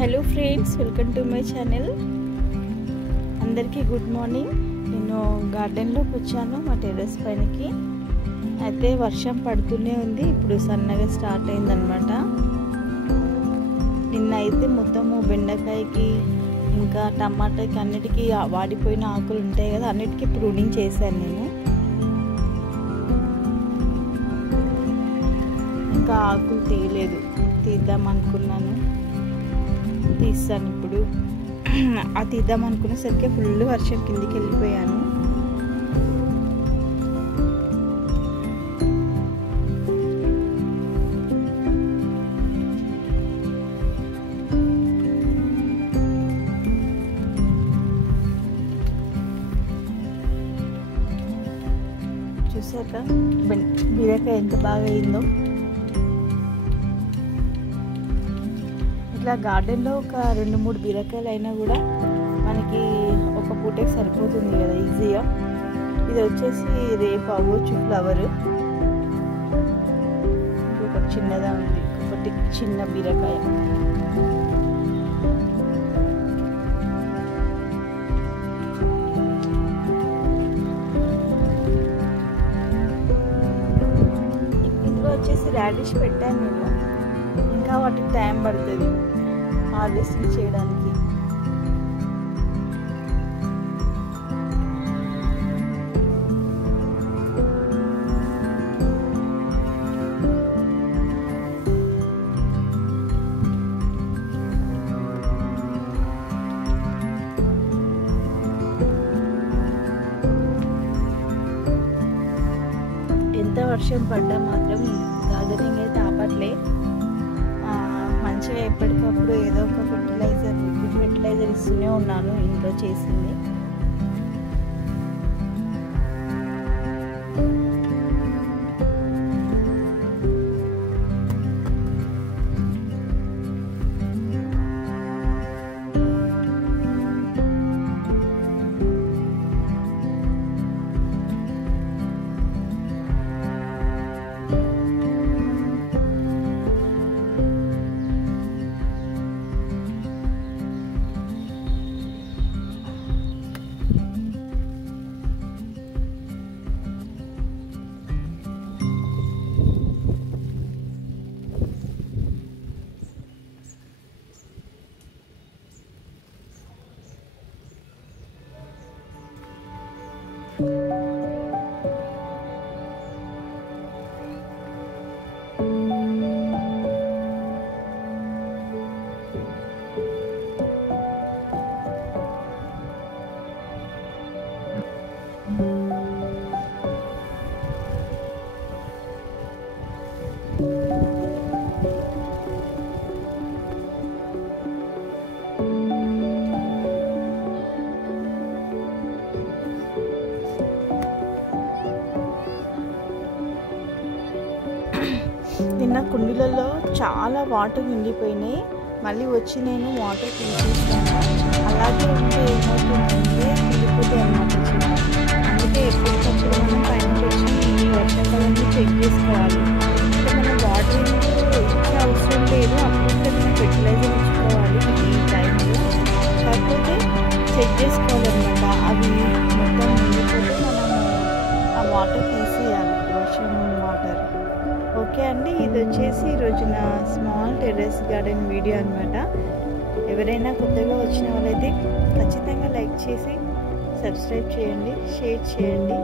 Hello friends, welcome to my channel. అందరికీ good morning. నేను గార్డెన్లోకి వచ్చాను, మా టెర్రస్ పైనకి. అయితే వర్షం పడుతూనే ఉంది, ఇప్పుడు సన్నగా స్టార్ట్ అయిందనమాట. నిన్న అయితే మొత్తము బెండకాయకి ఇంకా టమాటాకి అన్నిటికీ వాడిపోయిన ఆకులు ఉంటాయి కదా, అన్నిటికీ ప్రూనింగ్ చేశాను నేను. ఇంకా ఆకులు తీయలేదు, తీద్దాం అనుకున్నాను, తీస్తాను ఇప్పుడు. ఆ తీద్దాం అనుకునేసరికి ఫుల్ వర్షం కిందికి వెళ్ళిపోయాను. చూసాక బీరకాయ ఎంత బాగా అయిందో. ఇట్లా గార్డెన్లో ఒక 2-3 బీరకాయలు అయినా కూడా మనకి ఒక పూటకి సరిపోతుంది కదా ఈజీగా. ఇది వచ్చేసి రేపు అవ్వచ్చు ఫ్లవర్. ఒకటి చిన్నదా ఉంది, ఒకటి చిన్న బీరకాయ. ఇందులో వచ్చేసి రాడిష్ పెట్టాను నేను. ఇంకా వాటికి టైం పడుతుంది హార్వెస్టింగ్ చేయడానికి. ఎంత వర్షం పడ్డా మాత్రం గార్డెనింగ్ అయితే ఆపట్లే. మంచిగా ఎప్పటికప్పుడు ఏదో ఒక ఫెర్టిలైజర్ ఇస్తూనే ఉన్నాను ఇంట్లో చేసింది. నిన్న కుండీలలో చాలా వాటర్ నిండిపోయినాయి. మళ్ళీ వచ్చి నేను వాటర్ తీసేసాను. అలాగే ఉంటే ఏమవుతుందంటే నిండిపోతాయి అన్నమాట. అందుకే ఎప్పటికప్పుడు మనం పైన వచ్చి ఈ వర్షాకాలంలో చెక్ చేసుకోవాలి. అంటే మనం వాటర్ ఇచ్చే అవసరం లేదు, అప్పుడంటే మనం ఫెర్టిలైజర్ ఇచ్చుకోవాలి ఈ టైంలో. కాకపోతే చెక్ చేసుకోవాలన్నమాట. అవి మొత్తం నిండిపోతే మనము ఆ వాటర్ తీసేయాలి, వర్షం వాటర్. ఓకే అండి, ఇది వచ్చేసి ఈరోజు నా స్మాల్ టెర్రస్ గార్డెన్ వీడియో అనమాట. ఎవరైనా కొత్తగా వచ్చిన వాళ్ళైతే ఖచ్చితంగా లైక్ చేసి సబ్స్క్రైబ్ చేయండి, షేర్ చేయండి.